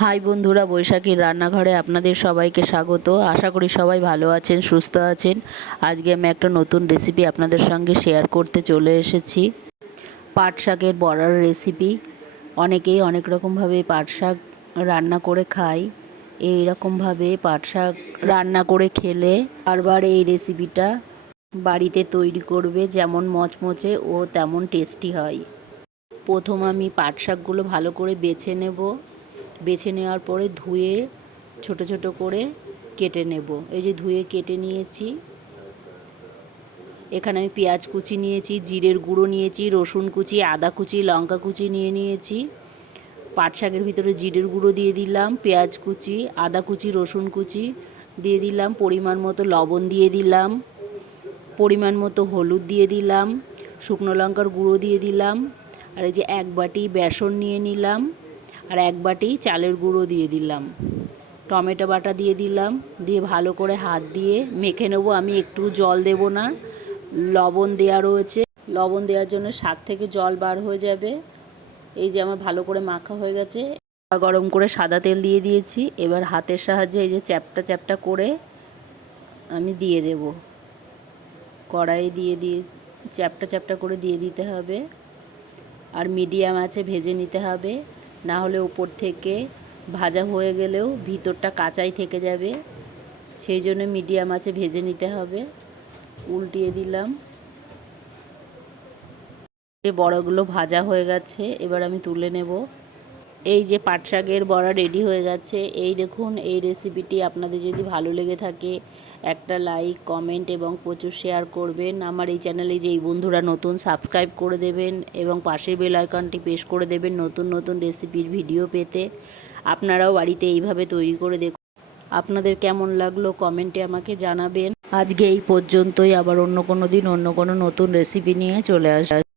High বন্ধুরা, বৈশাখীর রান্নাঘরে আপনাদের সবাইকে স্বাগত। আশা করি সবাই ভালো আছেন, সুস্থ আছেন। আজকে আমি একটা নতুন রেসিপি আপনাদের সঙ্গে শেয়ার করতে চলে এসেছি। পাট শাকের বড়ার রেসিপি। অনেকেই অনেক রকমভাবে পাট শাক রান্না করে খায়। এই রকমভাবে পাট শাক রান্না করে খেলে বারবার এই রেসিপিটা বাড়িতে তৈরি করবে, যেমন মচমচে ও তেমন টেস্টি হয়। প্রথম আমি পাট শাকগুলো ভালো করে বেছে নেব। বেছে নেওয়ার পরে ধুয়ে ছোট ছোট করে কেটে নেব। এই যে ধুয়ে কেটে নিয়েছি। এখানে আমি পেঁয়াজ কুচি নিয়েছি, জিরের গুঁড়ো নিয়েছি, রসুন কুচি, আদা কুচি, লঙ্কা কুচি নিয়েছি। পাট শাকের ভিতরে জিরের গুঁড়ো দিয়ে দিলাম, পেঁয়াজ কুচি, আদা কুচি, রসুন কুচি দিয়ে দিলাম, পরিমাণ মতো লবণ দিয়ে দিলাম, পরিমাণ মতো হলুদ দিয়ে দিলাম, শুকনো লঙ্কার গুঁড়ো দিয়ে দিলাম, আর এই যে এক বাটি বেসন নিয়ে নিলাম, আর এক বাটি চালের গুঁড়ো দিয়ে দিলাম, টমেটো বাটা দিয়ে দিলাম। দিয়ে ভালো করে হাত দিয়ে মেখে নেবো। আমি একটু জল দেব না, লবণ দেওয়া রয়েছে। লবণ দেওয়ার জন্য শাক থেকে জল বার হয়ে যাবে। এই যে আমার ভালো করে মাখা হয়ে গেছে। গরম করে সাদা তেল দিয়ে দিয়েছি। এবার হাতের সাহায্যে এই যে চ্যাপটা চ্যাপটা করে আমি দিয়ে দেব। কড়াই দিয়ে চ্যাপটা চ্যাপটা করে দিয়ে দিতে হবে। আর মিডিয়াম আঁচে ভেজে নিতে হবে, না হলে উপর থেকে ভাজা হয়ে গেলেও ভিতরটা কাঁচাই থেকে যাবে। সেই জন্য মিডিয়াম আঁচে ভেজে নিতে হবে। উল্টিয়ে দিলাম। এই বড়াগুলো ভাজা হয়ে গেছে, এবার আমি তুলে নেব। এই যে পাট শাকের বড়া রেডি হয়ে গেছে। এই দেখুন, এই রেসিপিটি আপনাদের যদি ভালো লেগে থাকে একটা লাইক, কমেন্ট এবং প্রচুর শেয়ার করবেন। আমার এই চ্যানেলে যেই বন্ধুরা নতুন, সাবস্ক্রাইব করে দেবেন এবং পাশের বেল আইকনটি প্রেস করে দেবেন নতুন নতুন রেসিপির ভিডিও পেতে। আপনারাও বাড়িতে এইভাবে তৈরি করে দেখুন। আপনাদের কেমন লাগলো কমেন্টে আমাকে জানাবেন। আজকে এই পর্যন্তই। আবার অন্য কোনো দিন অন্য কোনো নতুন রেসিপি নিয়ে চলে আসব।